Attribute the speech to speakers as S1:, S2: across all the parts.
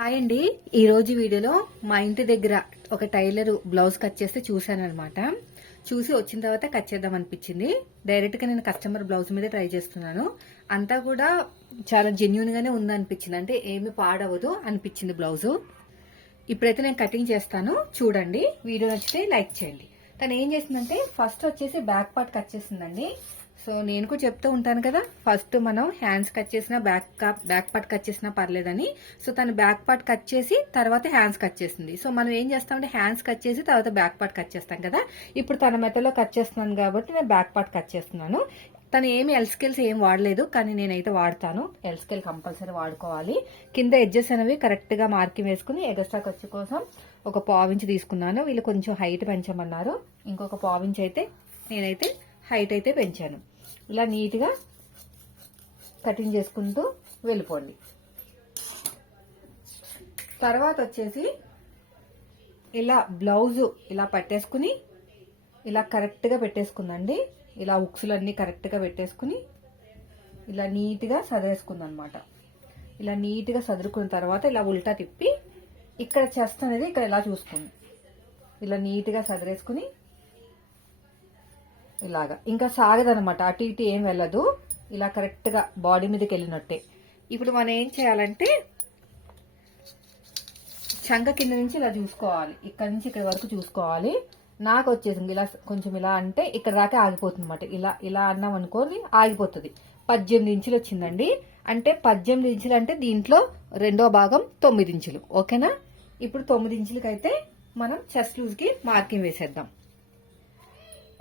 S1: Hi అండి. ఈరోజు వీడియోలో మా ఇంటి దగ్గర ఒక టైలర్ బ్లౌజ్ కట్ చేస్తే చూశాను అనమాట చూసి వచ్చిన తర్వాత కట్ చేద్దాం అనిపించింది. డైరెక్ట్గా నేను కస్టమర్ బ్లౌజ్ మీద ట్రై చేస్తున్నాను. అంతా కూడా చాలా జెన్యున్గానే ఉంది అనిపించింది అంటే ఏమి పాడవదు అనిపించింది బ్లౌజ్. ఇప్పుడైతే నేను కటింగ్ చేస్తాను. చూడండి. వీడియో నచ్చితే లైక్ చేయండి. తను ఏం చేసిందంటే ఫస్ట్ వచ్చేసి బ్యాక్ పార్ట్ కట్ చేసిందండి. సో నేను కూడా చెప్తూ ఉంటాను కదా ఫస్ట్ మనం హ్యాండ్స్ కట్ చేసినా బ్యాక్ బ్యాక్ పార్ట్ కట్ చేసినా పర్లేదని. సో తను బ్యాక్ పార్ట్ కట్ చేసి తర్వాత హ్యాండ్స్ కట్ చేసింది. సో మనం ఏం చేస్తామంటే హ్యాండ్స్ కట్ చేసి తర్వాత బ్యాక్ పార్ట్ కట్ చేస్తాం కదా. ఇప్పుడు తన మెతలో కట్ చేస్తున్నాను కాబట్టి నేను బ్యాక్ పార్ట్ కట్ చేస్తున్నాను. తను ఏమి ఎల్స్కెల్స్ ఏం వాడలేదు కానీ నేనైతే వాడతాను. ఎల్స్కెల్ కంపల్సరీ వాడుకోవాలి. కింద ఎడ్జెస్ అనేవి కరెక్ట్గా మార్కింగ్ వేసుకుని ఎగస్ట్రా ఖర్చు కోసం ఒక పావించి తీసుకున్నాను. వీళ్ళు కొంచెం హైట్ పెంచమన్నారు. ఇంకొక పావించి అయితే నేనైతే హైట్ అయితే పెంచాను. ఇలా నీట్గా కటింగ్ చేసుకుంటూ వెళ్ళిపోండి. తర్వాత వచ్చేసి ఇలా బ్లౌజు ఇలా పట్టేసుకుని ఇలా కరెక్ట్గా పెట్టేసుకుందండి. ఇలా ఉక్సులన్నీ కరెక్ట్గా పెట్టేసుకుని ఇలా నీట్గా సదరేసుకుందనమాట ఇలా నీట్గా సదురుకున్న తర్వాత ఇలా ఉల్టా తిప్పి ఇక్కడ చెస్ట్ అనేది ఇక్కడ ఇలా చూసుకుంది ఇలా నీట్గా సదరేసుకుని ఇలాగా. ఇంకా సాగదనమాట. అటు ఇటు ఏం వెళ్ళదు. ఇలా కరెక్ట్గా బాడీ మీదకి వెళ్ళినట్టే. ఇప్పుడు మనం ఏం చేయాలంటే చంక కింద నుంచి ఇలా చూసుకోవాలి. ఇక్కడ నుంచి ఇక్కడ వరకు చూసుకోవాలి. నాకు వచ్చేసింది ఇలా కొంచెం ఇలా అంటే ఇక్కడ దాకా ఆగిపోతుంది అనమాట ఇలా ఇలా అన్నాం అనుకోని ఆగిపోతుంది. పద్దెనిమిది ఇంచులు వచ్చిందండి. అంటే పద్దెనిమిది ఇంచులు అంటే దీంట్లో రెండో భాగం తొమ్మిది ఇంచులు. ఓకేనా? ఇప్పుడు తొమ్మిది ఇంచులకైతే మనం చెస్ట్ లూజ్కి మార్కింగ్ వేసేద్దాం.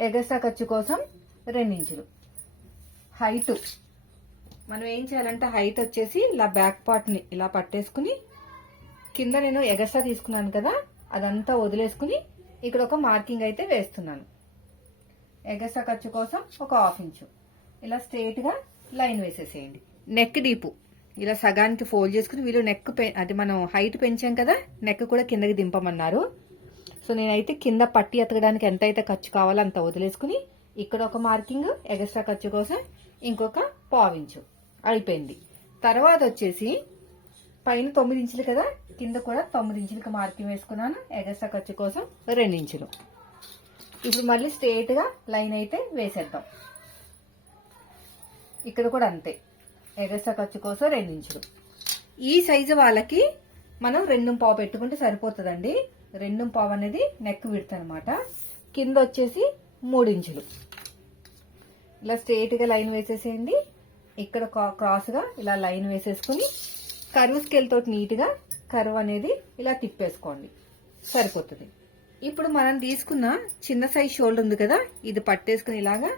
S1: ఎగస్ట్రా ఖర్చు కోసం రెండించులు. హైట్ మనం ఏం చేయాలంటే హైట్ వచ్చేసి ఇలా బ్యాక్ పార్ట్ని ఇలా పట్టేసుకుని కింద నేను ఎగస్ట్రా తీసుకున్నాను కదా అదంతా వదిలేసుకుని ఇక్కడ ఒక మార్కింగ్ అయితే వేస్తున్నాను. ఎగస్ట్రా ఖర్చు కోసం ఒక హాఫ్ ఇంచు ఇలా స్ట్రేట్గా లైన్ వేసేసేయండి. నెక్ డీపు ఇలా సగానికి ఫోల్డ్ చేసుకుని వీళ్ళు నెక్ అది మనం హైట్ పెంచాం కదా నెక్ కూడా కిందకి దింపమన్నారు. సో నేనైతే కింద పట్టి ఎతకడానికి ఎంత అయితే ఖర్చు కావాలో అంత వదిలేసుకుని ఇక్కడ ఒక మార్కింగ్ ఎగస్ట్రా ఖర్చు కోసం ఇంకొక పావించు అయిపోయింది. తర్వాత వచ్చేసి పైన తొమ్మిది ఇంచులు కదా కింద కూడా తొమ్మిది ఇంచులకి మార్కింగ్ వేసుకున్నాను ఎగస్ట్రా ఖర్చు కోసం రెండు ఇంచులు. ఇప్పుడు మళ్ళీ స్ట్రేట్గా లైన్ అయితే వేసేద్దాం. ఇక్కడ కూడా అంతే ఎగస్ట్రా ఖర్చు కోసం రెండు ఇంచులు. ఈ సైజు వాళ్ళకి మనం రెండు పావు పెట్టుకుంటే సరిపోతుందండి. రెండు పావు అనేది నెక్ విడత అనమాట కింద వచ్చేసి మూడు ఇంచులు. ఇలా స్ట్రేట్గా లైన్ వేసేసేయండి. ఇక్కడ క్రాస్గా ఇలా లైన్ వేసేసుకుని కరువు స్కేల్తో నీట్గా కరువు అనేది ఇలా తిప్పేసుకోండి. సరిపోతుంది. ఇప్పుడు మనం తీసుకున్న చిన్న సైజ్ షోల్డర్ ఉంది కదా ఇది పట్టేసుకుని ఇలాగా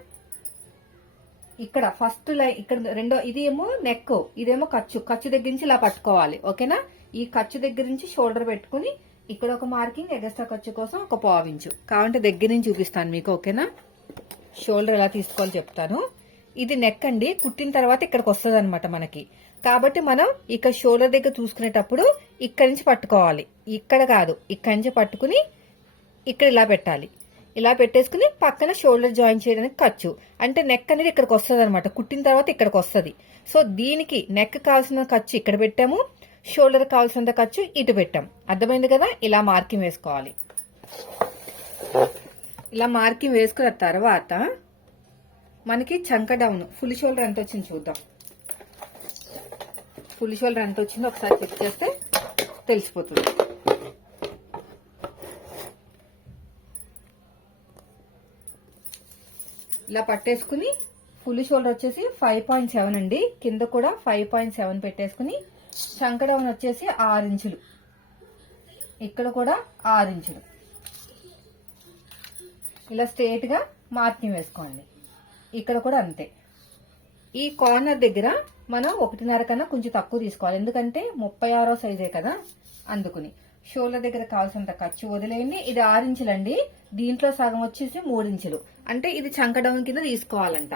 S1: ఇక్కడ ఫస్ట్ లైన్ ఇక్కడ రెండో ఇది ఏమో నెక్ ఇదేమో ఖర్చు ఖర్చు దగ్గర నుంచి ఇలా పట్టుకోవాలి ఓకేనా? ఈ ఖర్చు దగ్గర నుంచి షోల్డర్ పెట్టుకుని ఇక్కడ ఒక మార్కింగ్ ఎగస్ట్రా ఖర్చు కోసం ఒక పావించు కావాలంటే దగ్గర నుంచి చూపిస్తాను మీకు ఓకేనా? షోల్డర్ ఎలా తీసుకోవాలో చెప్తాను. ఇది నెక్ అండి కుట్టిన తర్వాత ఇక్కడికి వస్తుంది అనమాట మనకి. కాబట్టి మనం ఇక్కడ షోల్డర్ దగ్గర చూసుకునేటప్పుడు ఇక్కడ నుంచి పట్టుకోవాలి. ఇక్కడ కాదు ఇక్కడ నుంచి పట్టుకుని ఇక్కడ ఇలా పెట్టాలి. ఇలా పెట్టేసుకుని పక్కన షోల్డర్ జాయిన్ చేయడానికి ఖర్చు. అంటే నెక్ అనేది ఇక్కడికి వస్తుంది అనమాట కుట్టిన తర్వాత ఇక్కడికి వస్తుంది. సో దీనికి నెక్ కావాల్సిన ఖర్చు ఇక్కడ పెట్టాము. షోల్డర్ కావాల్సినంత ఖర్చు ఇటు పెట్టాం. అర్థమైంది కదా? ఇలా మార్కింగ్ వేసుకోవాలి. ఇలా మార్కింగ్ వేసుకున్న తర్వాత మనకి చంక డౌన్ ఫుల్ షోల్డర్ ఎంత వచ్చింది చూద్దాం. ఫుల్ షోల్డర్ ఎంత వచ్చిందో ఒకసారి చెక్ చేస్తే తెలిసిపోతుంది. ఇలా పట్టేసుకుని ఫుల్ షోల్డర్ వచ్చేసి ఫైవ్ పాయింట్ సెవెన్ అండి. కింద కూడా ఫైవ్ పాయింట్ సెవెన్ పెట్టేసుకుని శంకడౌన్ వచ్చేసి ఆరు ఇంచులు ఇక్కడ కూడా ఆరు ఇంచులు ఇలా స్ట్రేట్గా మార్కింగ్ వేసుకోండి. ఇక్కడ కూడా అంతే. ఈ కార్నర్ దగ్గర మనం ఒకటిన్నర కన్నా కొంచెం తక్కువ తీసుకోవాలి. ఎందుకంటే ముప్పై ఆరో సైజే కదా అందుకుని. షోల దగ్గర కావాల్సినంత ఖర్చు వదిలేయండి. ఇది ఆరించులండి. దీంట్లో సగం వచ్చేసి మూడించులు. అంటే ఇది చంకడం కింద తీసుకోవాలంట.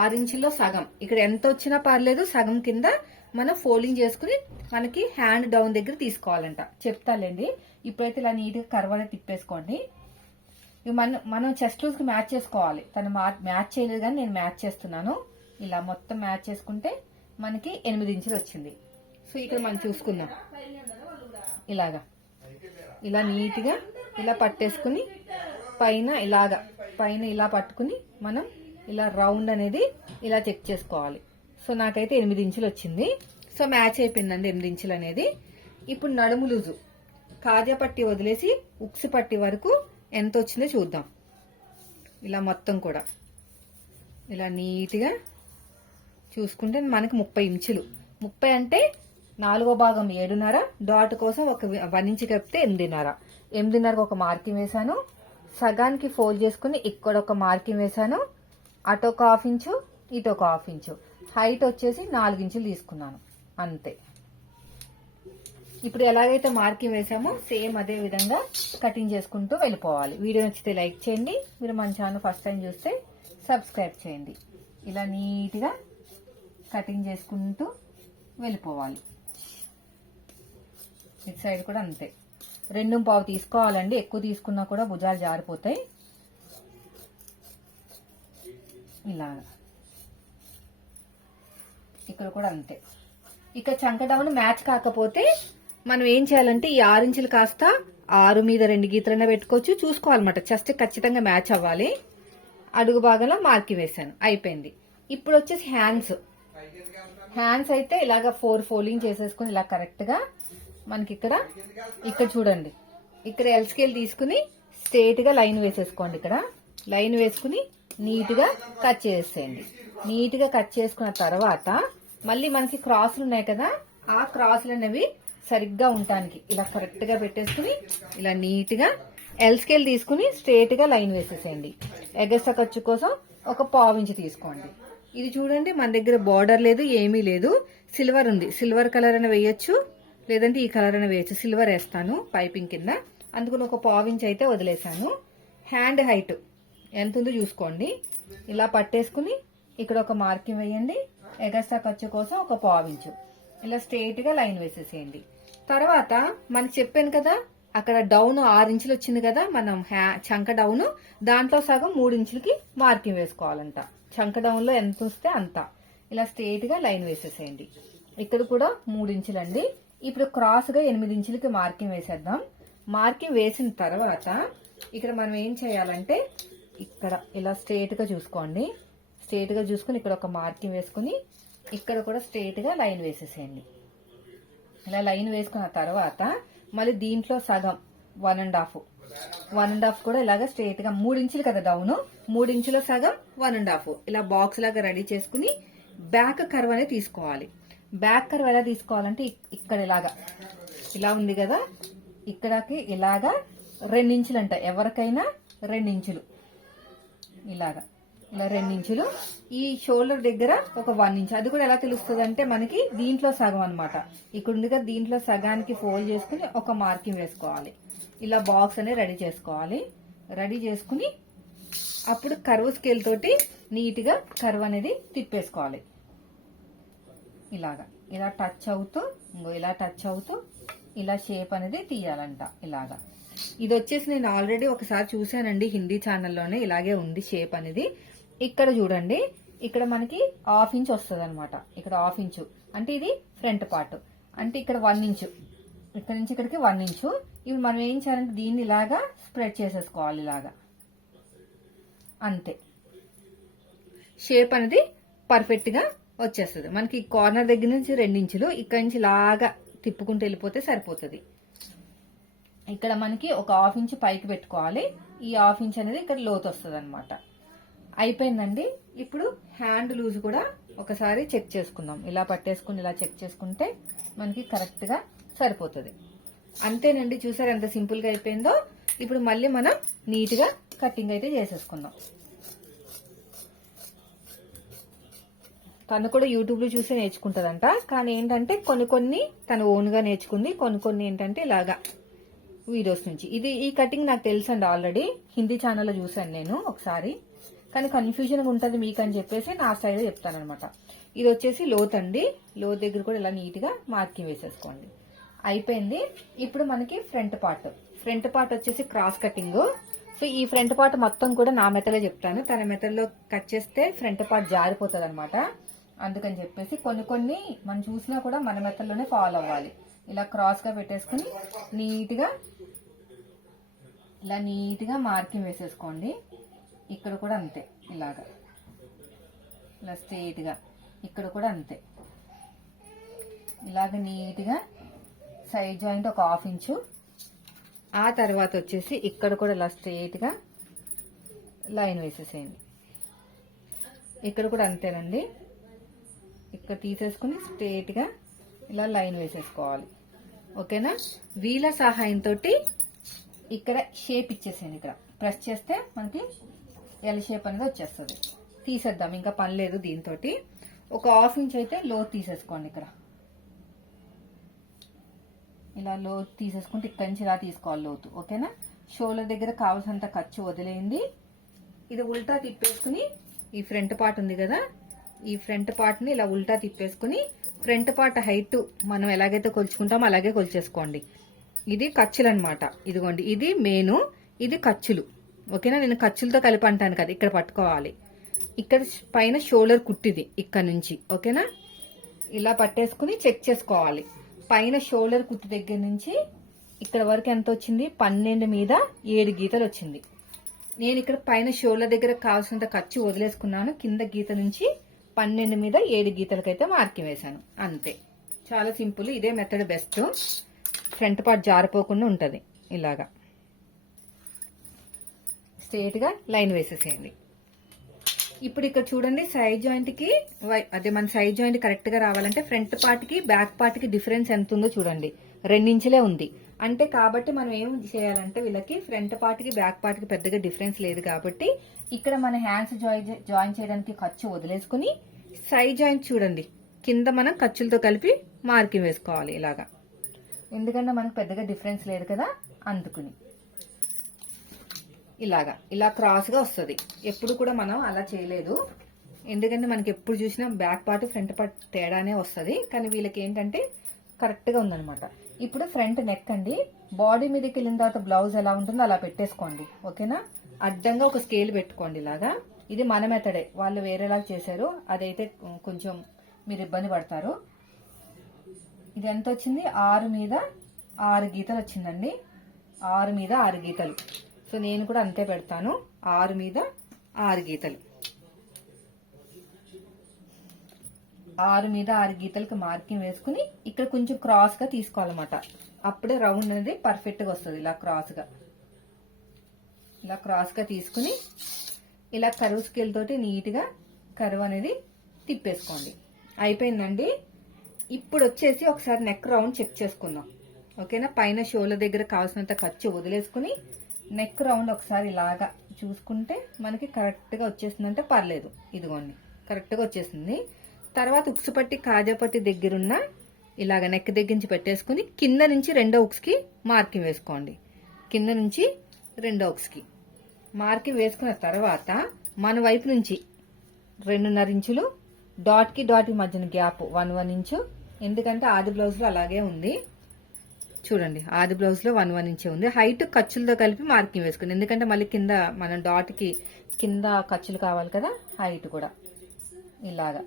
S1: ఆరించుల్లో సగం. ఇక్కడ ఎంత వచ్చినా పర్లేదు సగం కింద మనం ఫోల్డింగ్ చేసుకుని మనకి హ్యాండ్ డౌన్ దగ్గర తీసుకోవాలంట. చెప్తాలేండి ఇప్పుడైతే ఇలా నీట్గా కర్వానే తిప్పేసుకోండి. ఇవి మనం మనం చెస్ట్ మ్యాచ్ చేసుకోవాలి. తను మ్యాచ్ చేయలేదు కానీ నేను మ్యాచ్ చేస్తున్నాను. ఇలా మొత్తం మ్యాచ్ చేసుకుంటే మనకి ఎనిమిది ఇంచులు వచ్చింది. సో ఇక్కడ మనం చూసుకుందాం. ఇలాగా. ఇలా నీట్గా ఇలా పట్టేసుకుని పైన ఇలాగా. పైన ఇలా పట్టుకుని మనం ఇలా రౌండ్ అనేది ఇలా చెక్ చేసుకోవాలి. సో నాకైతే ఎనిమిది ఇంచులు వచ్చింది. సో మ్యాచ్ అయిపోయిందండి ఎనిమిది ఇంచులు అనేది. ఇప్పుడు నడుము లూజు. కాజా పట్టి వదిలేసి ఉక్సి పట్టి వరకు ఎంత వచ్చిందో చూద్దాం. ఇలా మొత్తం కూడా. ఇలా నీట్గా చూసుకుంటే మనకి ముప్పై ఇంచులు. ముప్పై అంటే నాలుగో భాగం ఏడున్నర. డాట్ కోసం ఒక వన్ ఇంచ్ కప్పితే ఎనిమిదిన్నర. ఎనిమిదిన్నరకు ఒక మార్కింగ్ వేశాను. సగానికి ఫోల్డ్ చేసుకుని ఇక్కడ ఒక మార్కింగ్ వేశాను. అటు ఒక హాఫ్ ఇంచు ఇటు ఒక హాఫ్ ఇంచు. హైట్ వచ్చేసి నాలుగు ఇంచులు తీసుకున్నాను. అంతే. ఇప్పుడు ఎలాగైతే మార్కింగ్ వేసామో సేమ్ అదే విధంగా కటింగ్ చేసుకుంటూ వెళ్ళిపోవాలి. వీడియో నచ్చితే లైక్ చేయండి. మీరు మన ఛానల్ ఫస్ట్ టైం చూస్తే సబ్స్క్రైబ్ చేయండి. ఇలా నీట్గా కటింగ్ చేసుకుంటూ వెళ్ళిపోవాలి. ఇటు సైడ్ కూడా అంతే. రెండు పావు తీసుకోవాలండి. ఎక్కువ తీసుకున్నా కూడా భుజాలు జారిపోతాయి. ఇలాగా. ఇక్కడ కూడా అంతే. ఇక చంక మ్యాచ్ కాకపోతే మనం ఏం చేయాలంటే ఈ ఆరు ఇంచులు కాస్త ఆరు మీద రెండు గీతలైనా పెట్టుకోవచ్చు. చూసుకోవాలన్నమాట. చెస్ట్ ఖచ్చితంగా మ్యాచ్ అవ్వాలి. అడుగు భాగంలో మార్కి వేశాను. అయిపోయింది. ఇప్పుడు వచ్చేసి హ్యాండ్స్ హ్యాండ్స్ అయితే ఇలాగ ఫోర్ ఫోల్డింగ్ చేసేసుకుని ఇలా కరెక్ట్గా మనకి ఇక్కడ ఇక్కడ చూడండి. ఇక్కడ ఎల్ స్కేల్ తీసుకుని స్ట్రేట్గా లైన్ వేసేసుకోండి ఇక్కడ. లైన్ వేసుకుని నీట్గా కట్ చేసేయండి. నీట్గా కట్ చేసుకున్న తర్వాత మళ్ళీ మనకి క్రాసులు ఉన్నాయి కదా ఆ క్రాసులు అనేవి సరిగ్గా ఉండటానికి. ఇలా కరెక్ట్గా పెట్టేసుకుని ఇలా నీట్గా ఎల్ స్కేల్ తీసుకుని స్ట్రేట్గా లైన్ వేసేసేయండి. ఎగస్ట ఖర్చు కోసం ఒక పావు తీసుకోండి. ఇది చూడండి మన దగ్గర బార్డర్ లేదు ఏమీ లేదు. సిల్వర్ ఉంది. సిల్వర్ కలర్ అని వేయచ్చు లేదంటే ఈ కలర్ అని వేయచ్చు. సిల్వర్ వేస్తాను పైపింగ్ కింద. అందుకని ఒక పావు అయితే వదిలేసాను హ్యాండ్ హైట్ ఎంత ఉందో చూసుకోండి. ఇలా పట్టేసుకుని ఇక్కడ ఒక మార్కింగ్ వేయండి. ఎగస్ట్రా ఖర్చు కోసం ఒక పావు ఇంచు ఇలా స్ట్రైట్గా లైన్ వేసేసేయండి. తర్వాత మనకి చెప్పాను కదా అక్కడ డౌన్ ఆరు ఇంచులు వచ్చింది కదా మనం హ్యా- చంక డౌన్ దాంట్లో సగం మూడు ఇంచులకి మార్కింగ్ వేసుకోవాలంట. చంక డౌన్లో ఎంత వస్తే అంత. ఇలా స్ట్రైట్గా లైన్ వేసేసేయండి. ఇక్కడ కూడా మూడు ఇంచులండి. ఇప్పుడు క్రాస్గా ఎనిమిది ఇంచులకి మార్కింగ్ వేసేద్దాం. మార్కింగ్ వేసిన తర్వాత ఇక్కడ మనం ఏం చేయాలంటే ఇక్కడ ఇలా స్ట్రెయిట్గా చూసుకోండి. స్ట్రేట్గా చూసుకుని ఇక్కడ ఒక మార్కింగ్ వేసుకుని ఇక్కడ కూడా స్ట్రేట్గా లైన్ వేసేసేయండి. ఇలా లైన్ వేసుకున్న తర్వాత మళ్ళీ దీంట్లో సగం one and half. One and half కూడా ఇలాగ స్ట్రేట్గా మూడు ఇంచులు కదా డౌన్. మూడు ఇంచుల సగం వన్ అండ్ హాఫ్. ఇలా బాక్స్ లాగా రెడీ చేసుకుని బ్యాక్ కర్వ్ అనేది తీసుకోవాలి. బ్యాక్ కర్వ్ ఎలా తీసుకోవాలంటే ఇక్కడ ఇలాగా. ఇలా ఉంది కదా? ఇక్కడకి ఇలాగా రెండించులు అంట ఎవరికైనా రెండించులు. ఇలాగా. ఇలా రెండించులు ఈ షోల్డర్ దగ్గర ఒక వన్ ఇంచ్. అది కూడా ఎలా తెలుస్తుంది అంటే మనకి దీంట్లో సగం అనమాట ఇక్కడ ఉందిగా దీంట్లో సగానికి ఫోల్డ్ చేసుకుని ఒక మార్కింగ్ వేసుకోవాలి. ఇలా బాక్స్ అనేది రెడీ చేసుకోవాలి. రెడీ చేసుకుని అప్పుడు కర్వ్ స్కేల్ తోటి నీట్గా కర్వ్ అనేది తిప్పేసుకోవాలి. ఇలాగా. ఇలా టచ్ అవుతూ ఇంకో ఇలా టచ్ అవుతూ ఇలా షేప్ అనేది తీయాలంట. ఇలాగా. ఇది వచ్చేసి నేను ఆల్రెడీ ఒకసారి చూశానండి హిందీ ఛానల్లోనే ఇలాగే ఉంది షేప్ అనేది. ఇక్కడ చూడండి. ఇక్కడ మనకి హాఫ్ ఇంచ్ వస్తుంది అనమాట ఇక్కడ హాఫ్ ఇంచు. అంటే ఇది ఫ్రంట్ పార్ట్. అంటే ఇక్కడ వన్ ఇంచు. ఇక్కడ నుంచి ఇక్కడికి వన్ ఇంచు. ఇప్పుడు మనం ఏం చేయాలంటే దీన్ని ఇలాగా స్ప్రెడ్ చేసేసుకోవాలి ఇలాగా. అంతే. షేప్ అనేది పర్ఫెక్ట్గా వచ్చేస్తుంది. మనకి కార్నర్ దగ్గర నుంచి రెండించులు ఇక్కడ నుంచి లాగా తిప్పుకుంటూ వెళ్ళిపోతే సరిపోతుంది. ఇక్కడ మనకి ఒక హాఫ్ ఇంచ్ పైకి పెట్టుకోవాలి. ఈ హాఫ్ ఇంచ్ అనేది ఇక్కడ లోతు వస్తుంది అనమాట అయిపోయిందండి. ఇప్పుడు హ్యాండ్ లూజ్ కూడా ఒకసారి చెక్ చేసుకుందాం. ఇలా పట్టేసుకుని ఇలా చెక్ చేసుకుంటే మనకి కరెక్ట్గా సరిపోతుంది. అంతేనండి చూసారు ఎంత సింపుల్గా అయిపోయిందో? ఇప్పుడు మళ్ళీ మనం నీట్గా కటింగ్ అయితే చేసేసుకుందాం. తను కూడా యూట్యూబ్లో చూసి నేర్చుకుంటుందంట. కానీ ఏంటంటే కొన్ని కొన్ని తను ఓన్గా నేర్చుకుంది కొన్ని కొన్ని ఏంటంటే ఇలాగా వీడియోస్ నుంచి. ఇది ఈ కటింగ్ నాకు తెలుసండి ఆల్రెడీ హిందీ ఛానల్లో చూసాను నేను ఒకసారి. కానీ కన్ఫ్యూజన్గా ఉంటుంది మీకు అని చెప్పేసి నా స్టైల్ చెప్తాను అనమాట ఇది వచ్చేసి లోత్ అండి. లోత్ దగ్గర కూడా ఇలా నీట్గా మార్కింగ్ వేసేసుకోండి. అయిపోయింది. ఇప్పుడు మనకి ఫ్రంట్ పార్ట్ ఫ్రంట్ పార్ట్ వచ్చేసి క్రాస్ కటింగ్ సో ఈ ఫ్రంట్ పార్ట్ మొత్తం కూడా నా మెథడే చెప్తాను. తన మెథడ్లో కట్ చేస్తే ఫ్రంట్ పార్ట్ జారిపోతుంది అనమాట అందుకని చెప్పేసి కొన్ని కొన్ని మనం చూసినా కూడా మన మెథడ్లోనే ఫాలో అవ్వాలి. ఇలా క్రాస్గా పెట్టేసుకుని నీట్గా ఇలా నీట్గా మార్కింగ్ వేసేసుకోండి. ఇక్కడ కూడా అంతే ఇలాగా. ఇలా స్ట్రైట్గా ఇక్కడ కూడా అంతే. ఇలాగ నీట్గా సైడ్ జాయింట్ ఒక హాఫ్ ఇంచు. ఆ తర్వాత వచ్చేసి ఇక్కడ కూడా ఇలా స్ట్రైట్గా లైన్ వేసేసేయండి. ఇక్కడ కూడా అంతేనండి. ఇక్కడ తీసేసుకుని స్ట్రైట్గా ఇలా లైన్ వేసేసుకోవాలి. ఓకేనా? వీల సహాయంతో ఇక్కడ షేప్ ఇచ్చేసేయండి ఇక్కడ. ప్రెస్ చేస్తే మనకి ఎల్ షేప్ అనేది వచ్చేస్తుంది. తీసేద్దాం ఇంకా పని లేదు దీంతో ఒక హాఫ్ ఇంచ్ అయితే లో తీసేసుకోండి ఇక్కడ. ఇలా లో తీసేసుకుంటే ఇక్కడి నుంచి ఇలా తీసుకోవాలి లోతు ఓకేనా? షోల్డర్ దగ్గర కావాల్సినంత ఖర్చు వదిలేయండి. ఇది ఉల్టా తిప్పేసుకుని ఈ ఫ్రంట్ పార్ట్ ఉంది కదా ఈ ఫ్రంట్ పార్ట్ని ఇలా ఉల్టా తిప్పేసుకుని ఫ్రంట్ పార్ట్ హైట్ మనం ఎలాగైతే కొలుచుకుంటామో అలాగే కొలిచేసుకోండి. ఇది ఖర్చులు అనమాట ఇదిగోండి ఇది మెయిన్ ఇది ఖర్చులు. ఓకేనా? నేను ఖర్చులతో కలిపి అంటాను కదా ఇక్కడ పట్టుకోవాలి. ఇక్కడ పైన షోల్డర్ కుట్టిది ఇక్కడ నుంచి ఓకేనా? ఇలా పట్టేసుకుని చెక్ చేసుకోవాలి. పైన షోల్డర్ కుట్టు దగ్గర నుంచి ఇక్కడ వరకు ఎంత వచ్చింది? పన్నెండు మీద ఏడు గీతలు వచ్చింది. నేను ఇక్కడ పైన షోల్డర్ దగ్గర కావాల్సినంత ఖర్చు వదిలేసుకున్నాను. కింద గీత నుంచి పన్నెండు మీద ఏడు గీతలకైతే మార్కింగ్ వేశాను. అంతే. చాలా సింపుల్ ఇదే మెథడ్ బెస్ట్. ఫ్రంట్ పార్ట్ జారిపోకుండా ఉంటుంది ఇలాగా. స్ట్రేట్గా లైన్ వేసేసేయండి. ఇప్పుడు ఇక్కడ చూడండి సైడ్ జాయింట్కి వై- అదే మన సైడ్ జాయింట్ కరెక్ట్గా రావాలంటే ఫ్రంట్ పార్ట్కి బ్యాక్ పార్ట్కి డిఫరెన్స్ ఎంత ఉందో చూడండి. రెండించలే ఉంది. అంటే కాబట్టి మనం ఏం చేయాలంటే వీళ్ళకి ఫ్రంట్ పార్ట్కి బ్యాక్ పార్ట్కి పెద్దగా డిఫరెన్స్ లేదు కాబట్టి ఇక్కడ మన హ్యాండ్స్ జాయిన్ జాయిన్ చేయడానికి ఖర్చు వదిలేసుకుని సైడ్ జాయింట్ చూడండి. కింద మనం ఖర్చులతో కలిపి మార్కింగ్ వేసుకోవాలి ఇలాగా. ఎందుకంటే మనకు పెద్దగా డిఫరెన్స్ లేదు కదా? అందుకుని. ఇలాగా. ఇలా క్రాస్గా వస్తుంది. ఎప్పుడు కూడా మనం అలా చేయలేదు. ఎందుకంటే మనకి ఎప్పుడు చూసినా బ్యాక్ పార్ట్ ఫ్రంట్ పార్ట్ తేడానే వస్తుంది. కానీ వీళ్ళకి ఏంటంటే కరెక్ట్గా ఉందనమాట ఇప్పుడు ఫ్రంట్ నెక్ అండి. బాడీ మీదకి వెళ్ళిన తర్వాత బ్లౌజ్ ఎలా ఉంటుందో అలా పెట్టేసుకోండి. ఓకేనా? అడ్డంగా ఒక స్కేల్ పెట్టుకోండి ఇలాగా. ఇది మన మెథడే వాళ్ళు వేరేలా చేశారు. అదైతే కొంచెం మీరు ఇబ్బంది పడతారు. ఇది ఎంత వచ్చింది? ఆరు మీద ఆరు గీతలు వచ్చిందండి. ఆరు మీద ఆరు గీతలు. సో నేను కూడా అంతే పెడతాను. ఆరు మీద ఆరు గీతలు. ఆరు మీద ఆరు గీతలకు మార్కింగ్ వేసుకుని ఇక్కడ కొంచెం క్రాస్గా తీసుకోవాలన్నమాట. అప్పుడే రౌండ్ అనేది పర్ఫెక్ట్గా వస్తుంది ఇలా క్రాస్గా. ఇలా క్రాస్గా తీసుకుని ఇలా కరువు స్కేల్ తోటి నీట్గా కరువు అనేది తిప్పేసుకోండి. అయిపోయిందండి. ఇప్పుడు వచ్చేసి ఒకసారి నెక్ రౌండ్ చెక్ చేసుకుందాం. ఓకేనా పైన షోల దగ్గర కావాల్సినంత ఖర్చు వదిలేసుకుని నెక్ రౌండ్ ఒకసారి ఇలాగా చూసుకుంటే మనకి కరెక్ట్గా వచ్చేసిందంటే పర్లేదు. ఇదిగోండి. కరెక్ట్గా వచ్చేసింది. తర్వాత ఉక్సు పట్టి కాజాపట్టి దగ్గరున్న ఇలాగ నెక్ దగ్గరించి పెట్టేసుకుని కింద నుంచి రెండో ఉక్స్కి మార్కింగ్ వేసుకోండి. కింద నుంచి రెండో ఉక్స్కి మార్కింగ్ వేసుకున్న తర్వాత మన వైపు నుంచి రెండున్నర ఇంచులు డాట్కి డాట్కి మధ్యన గ్యాప్ వన్ వన్ ఇంచు. ఎందుకంటే ఆది బ్లౌజ్లో అలాగే ఉంది. చూడండి ఆది బ్లౌజ్లో వన్ వన్ ఇంచే ఉంది. హైట్ ఖర్చులతో కలిపి మార్కింగ్ వేసుకుని ఎందుకంటే మళ్ళీ కింద మనం డాట్కి కింద ఖర్చులు కావాలి కదా హైట్ కూడా. ఇలాగా.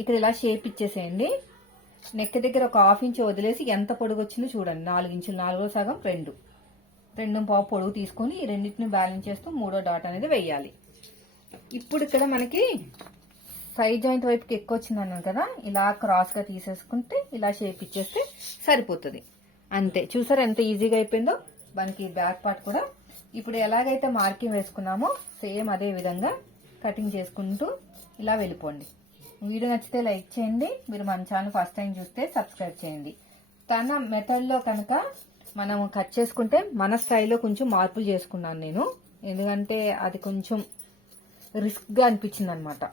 S1: ఇక్కడ ఇలా షేప్ ఇచ్చేసేయండి. నెక్ దగ్గర ఒక హాఫ్ ఇంచ్ వదిలేసి ఎంత పొడుగు వచ్చిందో చూడండి. నాలుగు ఇంచులు నాలుగో సగం రెండు. రెండు పావు పొడుగు తీసుకొని ఈ రెండింటిని బ్యాలెన్స్ చేస్తూ మూడో డాట్ అనేది వేయాలి. ఇప్పుడు ఇక్కడ మనకి సైడ్ జాయింట్ వైపుకి ఎక్కువ వచ్చింది అన్నాను కదా ఇలా క్రాస్గా తీసేసుకుంటే ఇలా షేప్ ఇచ్చేస్తే సరిపోతుంది. అంతే. చూసారు ఎంత ఈజీగా అయిపోయిందో? మనకి బ్యాక్ పార్ట్ కూడా. ఇప్పుడు ఎలాగైతే మార్కింగ్ వేసుకున్నామో సేమ్ అదే విధంగా కటింగ్ చేసుకుంటూ ఇలా వెళ్ళిపోండి. వీడియో నచ్చితే లైక్ చేయండి. మీరు మన ఛానల్ ఫస్ట్ టైం చూస్తే సబ్స్క్రైబ్ చేయండి. తన మెథడ్లో కనుక మనం కట్ చేసుకుంటే మన స్టైల్లో కొంచెం మార్పులు చేసుకున్నాను నేను. ఎందుకంటే అది కొంచెం రిస్క్గా అనిపించింది అనమాట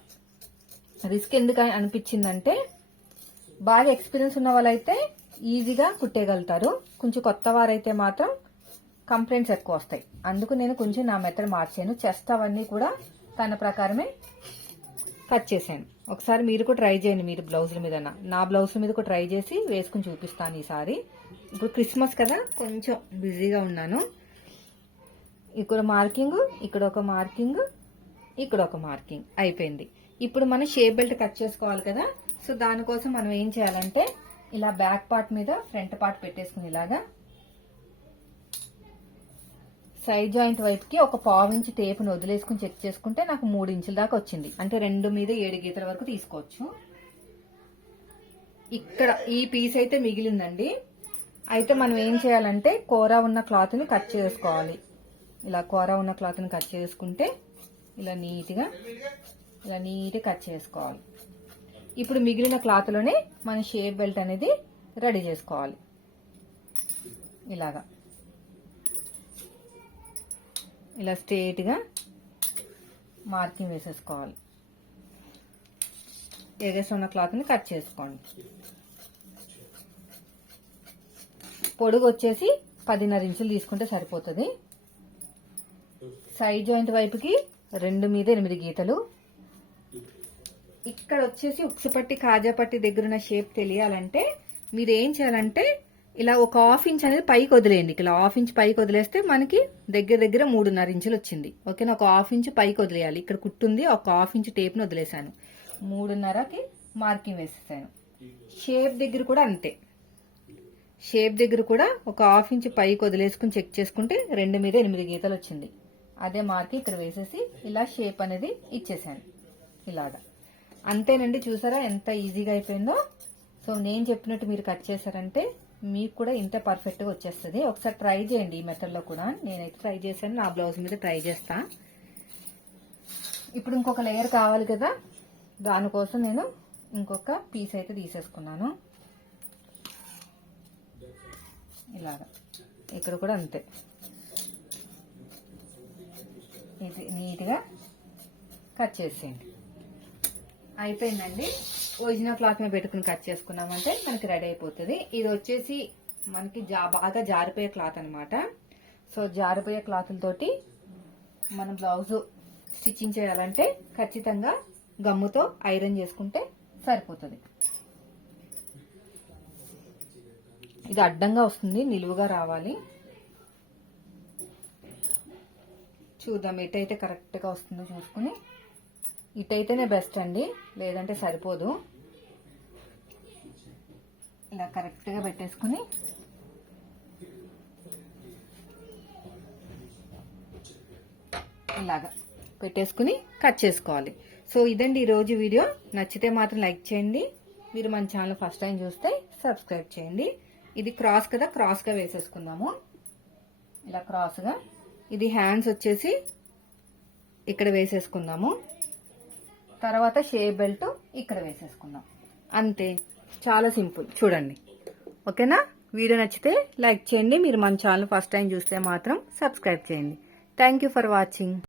S1: రిస్క్ ఎందుకు అనిపించిందంటే బాగా ఎక్స్పీరియన్స్ ఉన్న వాళ్ళైతే ఈజీగా కుట్టేయగలుగుతారు. కొంచెం కొత్త వారైతే మాత్రం కంప్లైంట్స్ ఎక్కువ వస్తాయి. అందుకు నేను కొంచెం నా మెథడ్ మార్చాను. చెస్ట్ అవన్నీ కూడా తన ప్రకారమే కట్ చేశాను. ఒకసారి మీరు కూడా ట్రై చేయండి మీరు బ్లౌజుల మీద నా బ్లౌజ్ మీద కూడా ట్రై చేసి వేసుకుని చూపిస్తాను ఈసారి. ఇప్పుడు క్రిస్మస్ కదా కొంచెం బిజీగా ఉన్నాను. ఇక్కడ మార్కింగ్ ఇక్కడ ఒక మార్కింగ్ ఇక్కడ ఒక మార్కింగ్ అయిపోయింది. ఇప్పుడు మనం షేప్ బెల్ట్ కట్ చేసుకోవాలి కదా సో దానికోసం మనం ఏం చేయాలంటే ఇలా బ్యాక్ పార్ట్ మీద ఫ్రంట్ పార్ట్ పెట్టేసుకుని ఇలాగా. సైడ్ జాయింట్ వైపుకి ఒక పావు ఇంచు టేపును వదిలేసుకుని చెక్ చేసుకుంటే నాకు మూడు ఇంచుల దాకా వచ్చింది. అంటే రెండు మీద ఏడు గీతల వరకు తీసుకోవచ్చు. ఇక్కడ ఈ పీస్ అయితే మిగిలిందండి. అయితే మనం ఏం చేయాలంటే కూర ఉన్న క్లాత్ని కట్ చేసుకోవాలి. ఇలా కూర ఉన్న క్లాత్ని కట్ చేసుకుంటే ఇలా నీట్గా ఇలా నీట్గా కట్ చేసుకోవాలి. ఇప్పుడు మిగిలిన క్లాత్లోనే మన షేప్ బెల్ట్ అనేది రెడీ చేసుకోవాలి. ఇలాగా. ఇలా స్ట్రేట్గా మార్కింగ్ వేసేసుకోవాలి. ఎగేసి ఉన్న క్లాత్ని కట్ చేసుకోండి. పొడుగు వచ్చేసి పదిన్నర ఇంచులు తీసుకుంటే సరిపోతుంది. సైడ్ జాయింట్ వైపుకి రెండు మీద ఎనిమిది గీతలు. ఇక్కడ వచ్చేసి ఉక్సుపట్టి కాజాపట్టి దగ్గర ఉన్న షేప్ తెలియాలంటే మీరు ఏం చేయాలంటే ఇలా ఒక హాఫ్ ఇంచ్ అనేది పైకి వదిలేయండి. ఇలా హాఫ్ ఇంచ్ పైకి వదిలేస్తే మనకి దగ్గర దగ్గర మూడున్నర ఇంచులు వచ్చింది. ఓకేనా? ఒక హాఫ్ ఇంచ్ పైకి వదిలేయాలి. ఇక్కడ కుట్టుంది ఒక హాఫ్ ఇంచ్ టేప్ని వదిలేసాను మూడున్నరకి మార్కింగ్ వేసేసాను. షేప్ దగ్గర కూడా అంతే. షేప్ దగ్గర కూడా ఒక హాఫ్ ఇంచ్ పైకి వదిలేసుకుని చెక్ చేసుకుంటే రెండు మీద ఎనిమిది గీతలు వచ్చింది. అదే మార్కి ఇక్కడ వేసేసి ఇలా షేప్ అనేది ఇచ్చేసాను. ఇలాగా. అంతేనండి చూసారా? ఎంత ఈజీగా అయిపోయిందో. సో నేను చెప్పినట్టు మీరు కట్ చేశారంటే మీకు కూడా ఇంత పర్ఫెక్ట్గా వచ్చేస్తుంది. ఒకసారి ట్రై చేయండి ఈ మెథడ్లో కూడా. నేనైతే ట్రై చేశాను. నా బ్లౌజ్ మీద ట్రై చేస్తా. ఇప్పుడు ఇంకొక లేయర్ కావాలి కదా. దానికోసం నేను ఇంకొక పీస్ అయితే తీసేసుకున్నాను. ఇలాగా. ఇక్కడ కూడా అంతే. ఇది నీట్గా కట్ చేసేయండి. అయిపోయిందండి. ఒరిజినల్ క్లాత్ మీద పెట్టుకుని కట్ చేసుకున్నామంటే మనకి రెడీ అయిపోతుంది. ఇది వచ్చేసి మనకి జా బాగా జారిపోయే క్లాత్ అనమాట సో జారిపోయే క్లాతులతోటి మనం బ్లౌజ్ స్టిచ్చింగ్ చేయాలంటే ఖచ్చితంగా గమ్ముతో ఐరన్ చేసుకుంటే సరిపోతుంది. ఇది అడ్డంగా వస్తుంది నిలువుగా రావాలి. చూద్దాం ఎటైతే కరెక్ట్గా వస్తుందో చూసుకుని ఇటైతేనే బెస్ట్ అండి. లేదంటే సరిపోదు. ఇలా కరెక్ట్గా పెట్టేసుకుని ఇలాగా పెట్టేసుకుని కట్ చేసుకోవాలి. సో ఇదండి ఈరోజు వీడియో. నచ్చితే మాత్రం లైక్ చేయండి. మీరు మన ఛానల్ ఫస్ట్ టైం చూస్తే సబ్స్క్రైబ్ చేయండి. ఇది క్రాస్ కదా క్రాస్గా వేసేసుకుందాము. ఇలా క్రాస్గా ఇది హ్యాండ్స్ వచ్చేసి ఇక్కడ వేసేసుకుందాము. తర్వాత షేప్ బెల్ట్ ఇక్కడ వేసేసుకుందాం. అంతే. చాలా సింపుల్. చూడండి. ఓకేనా? వీడియో నచ్చితే లైక్ చేయండి. మీరు మన ఛానల్ ఫస్ట్ టైం చూస్తే మాత్రం సబ్స్క్రైబ్ చేయండి. Thank for watching